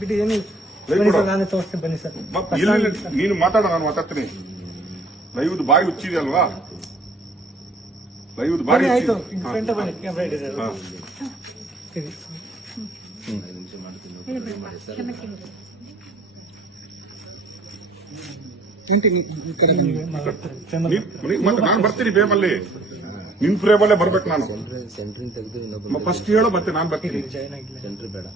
ಬಿಟ್ಟು ಏನು ನಾನೇ ತೋರಿಸ್ತೀನಿ ಬನ್ನಿ ಸರ್. ನೀನು ಮಾತಾಡ, ನಾನು ಮಾತಾಡ್ತೀನಿ. ಲೈವ್ದು ಬಾಯಿ ಹುಚ್ಚಿದೆ ಅಲ್ವಾ? ಲೈವ್ದು ಬಾಯಿ ಆಯ್ತು. ಫ್ರಂಟ್ ಬನ್ನಿ, ಕ್ಯಾಮ್ರಾ ಇಟ್ಟಿದ್ದಾರೆ. ನಾನು ಬರ್ತೀನಿ ಬೇಮಲ್ಲಿ, ನಿನ್ ಫ್ರೇಮಲ್ಲೇ ಬರ್ಬೇಕು ನಾನು. ಫಸ್ಟ್ ಹೇಳೋ ಮತ್ತೆ ನಾನು ಬರ್ತೀನಿ. ಸೆಂಟ್ರ್ ಬೇಡ,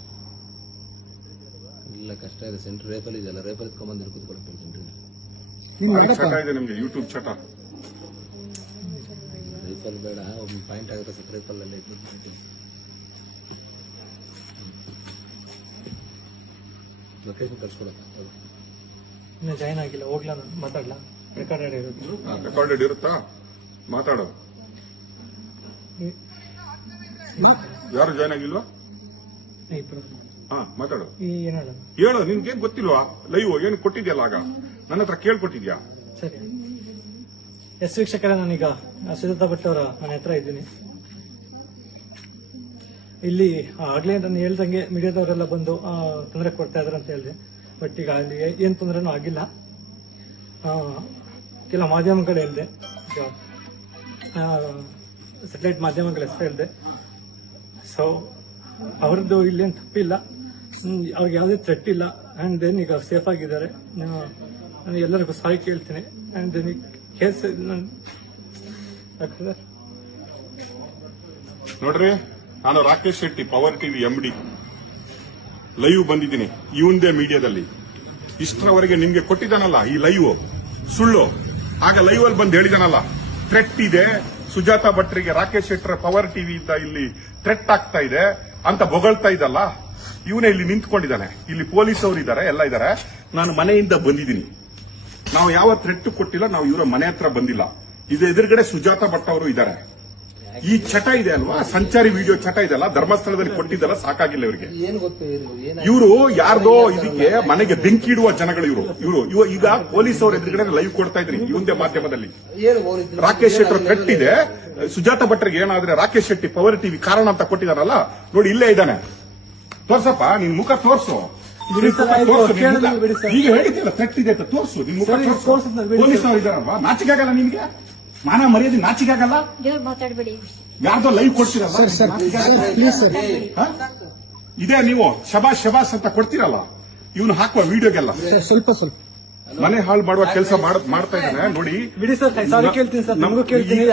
ಇಲ್ಲ ಕಷ್ಟ ಇದೆ. ಸೆಂಟ್ರ್ ರೇಪಲ್ಲಿ ಇದೆಯಲ್ಲ, ರೇಪಲ್ಲಿ ಎತ್ಕೊಂಡ್ಬಂದು ಕೂತ್ಕೊಳ್ತೀನಿ. ಸೆಂಟ್ರ್ ಚಟ ಇದೆ ನಿಮ್ಗೆ, ಯೂಟ್ಯೂಬ್ ಚಟ. ರೈಫಲ್ ಬೇಡ, ಒಂದು ಪಾಯಿಂಟ್ ಆಗುತ್ತೆ ಸರ್. ರೈಫಲ್ ಅಲ್ಲೇ ಲೊಕೇಶನ್ ಕಳ್ಸ್ಕೊಡಕ್ಕ ಇನ್ನು ಜಾಯ್ನ್ ಆಗಿಲ್ಲ, ಹೋಗ್ಲಾ ನಾನು ಮಾತಾಡ್ಲಾ? ರೆಕಾರ್ಡೆಡ್ ಇರುತ್ತೆ. ರೆಕಾರ್ಡೆಡ್ ಇರುತ್ತಾ? ಮಾತಾಡೋ. ಯಾರು ಜಾಯ್ನ್ ಆಗಿಲ್ವಾ? ಮಾತಾಡು. ಹೇಳು, ನಿನ್ಗೇನ್ ಗೊತ್ತಿಲ್ವಾ? ಲೈವ್ ಏನು ಕೊಟ್ಟಿದ್ಯಲ್ಲ, ಆಗ ನನ್ನ ಹತ್ರ ಕೇಳ್ಕೊಟ್ಟಿದ್ಯಾ? ಸರಿ ಎಸ್ ವೀಕ್ಷಕರ, ನಾನೀಗ ಸುಜಾತಾ ಭಟ್ ಅವರ ಮನೆ ಹತ್ರ ಇದ್ದೀನಿ. ಇಲ್ಲಿ ಆಗ್ಲೇ ನಾನು ಹೇಳ್ದಂಗೆ ಮೀಡಿಯಾದವರೆಲ್ಲ ಬಂದು ತೊಂದರೆ ಕೊಡ್ತಾ ಇದಾರೆ ಅಂತ ಹೇಳಿದೆ. ಬಟ್ ಈಗ ಅಲ್ಲಿ ಏನ್ ತೊಂದರೆನೂ ಆಗಿಲ್ಲ. ಕೆಲ ಮಾಧ್ಯಮಗಳು ಹೇಳಿದೆ, ಸ್ಯಾಟಲೈಟ್ ಮಾಧ್ಯಮಗಳ ಹೆಸರು ಹೇಳಿದೆ. ಸೊ ಅವ್ರದ್ದು ಇಲ್ಲೇನು ತಪ್ಪಿಲ್ಲ, ಅವ್ರಿಗೆ ಯಾವುದೇ ಥ್ರೆಟ್ ಇಲ್ಲ. ಅಂಡ್ ದೆನ್ ಈಗ ಸೇಫ್ ಆಗಿದ್ದಾರೆ. ನಾನು ಎಲ್ಲರಿಗೂ ಸಾರಿ ಕೇಳ್ತೀನಿ. ಅಂಡ್ ದೆನ್ ಈ ಕೇಸ್ ನೋಡ್ರಿ, ನಾನು Rakesh Shetty, power TV MD, live ಬಂದಿದ್ದೀನಿ ಇವಂದೇ ಮೀಡಿಯಾದಲ್ಲಿ. ಇಷ್ಟರವರೆಗೆ ನಿಮ್ಗೆ ಕೊಟ್ಟಿದ್ದಾನಲ್ಲ ಈ ಲೈವ್ ಸುಳ್ಳು. ಆಗ ಲೈವ್ ಅಲ್ಲಿ ಬಂದು ಹೇಳಿದಾನಲ್ಲ, ಥ್ರೆಟ್ ಇದೆ ಸುಜಾತಾ ಭಟ್ರಿಗೆ, ರಾಕೇಶ್ ಶೆಟ್ಟರ್ ಪವರ್ ಟಿವಿ ಇಂದ ಇಲ್ಲಿ ಥ್ರೆಟ್ ಆಗ್ತಾ ಇದೆ ಅಂತ ಬೊಗಳ್ತಾ ಇದ್ದಲ್ಲ, ಇವನೇ ಇಲ್ಲಿ ನಿಂತ್ಕೊಂಡಿದ್ದಾನೆ. ಇಲ್ಲಿ ಪೊಲೀಸ್ ಅವರು ಇದ್ದಾರೆ, ಎಲ್ಲ ಇದ್ದಾರೆ. ನಾನು ಮನೆಯಿಂದ ಬಂದಿದ್ದೀನಿ. ನಾವು ಯಾವ ಥ್ರೆಟ್ ಕೊಟ್ಟಿಲ್ಲ, ನಾವು ಇವರ ಮನೆ ಹತ್ರ ಬಂದಿಲ್ಲ. ಇದು ಎದುರುಗಡೆ ಸುಜಾತಾ ಭಟ್ ಅವರು ಇದ್ದಾರೆ. ಈ ಚಟ ಇದೆ ಅಲ್ವಾ, ಸಂಚಾರಿ ವಿಡಿಯೋ ಚಟ ಇದೆಲ್ಲ, ಧರ್ಮಸ್ಥಳದಲ್ಲಿ ಕೊಟ್ಟಿದ್ದಲ್ಲ, ಸಾಕಾಗಿಲ್ಲ ಇವರಿಗೆ. ಇವರು ಯಾರ್ದೋ ಇದಕ್ಕೆ ಮನೆಗೆ ಬೆಂಕಿ ಇಡುವ ಜನಗಳು ಇವರು. ಈಗ ಪೊಲೀಸ್ ಅವರು ಎದುರುಗಡೆ ಲೈವ್ ಕೊಡ್ತಾ ಇದ್ರಿ ಇವಂದೇ ಮಾಧ್ಯಮದಲ್ಲಿ. ರಾಕೇಶ್ ಶೆಟ್ಟರ್ ಥ್ರೆಟ್ ಇದೆ ಸುಜಾತಾ ಭಟ್ರಿಗೆ ಏನಾದ್ರೆ, ರಾಕೇಶ್ ಶೆಟ್ಟಿ ಪವರ್ ಟಿವಿ ಕಾರಣ ಅಂತ ಕೊಟ್ಟಿದಾರಲ್ಲ, ನೋಡಿ ಇಲ್ಲೇ ಇದ್ದಾನೆ. ತೋರ್ಸಪ್ಪ, ನಿನ್ ಮುಖ ತೋರ್ಸು. ಈಗ ಹೇಳಿದ್ಯಲ್ಲ ಥ್ರೆಟ್ ಇದೆ ಅಂತ, ತೋರ್ಸು ನಿನ್ ಮುಖ. ಪೊಲೀಸ್ ಅವರು ಇದಾರಲ್ವಾ, ನಾಚಿಕೆ ಆಗಲ್ಲ ನಿನ್ಗೆ? ಮಾನ ಮರ್ಯಾದೆ ನಾಚಿಕೆ ಆಗಲ್ಲ? ಯಾರ್ದೋ ಲೈವ್ ಕೊಡ್ತೀರಲ್ಲ, ಇದೇ ನೀವು ಶಬಾಷ್ ಶಬಾಷ್ ಅಂತ ಕೊಡ್ತೀರಲ್ಲ, ಇವನು ಹಾಕುವ ವಿಡಿಯೋಗೆಲ್ಲ ಸ್ವಲ್ಪ ಮನೆ ಹಾಳು ಮಾಡುವ ಕೆಲಸ ಮಾಡ್ತಾ ಇದ್ದಾನೆ ನೋಡಿ. ಬಿಡಿ ಸರ್, ಸಾರಿ ಕೇಳ್ತೀನಿ ಸರ್, ನಮಗೂ ಕೇಳ್ತೀನಿ.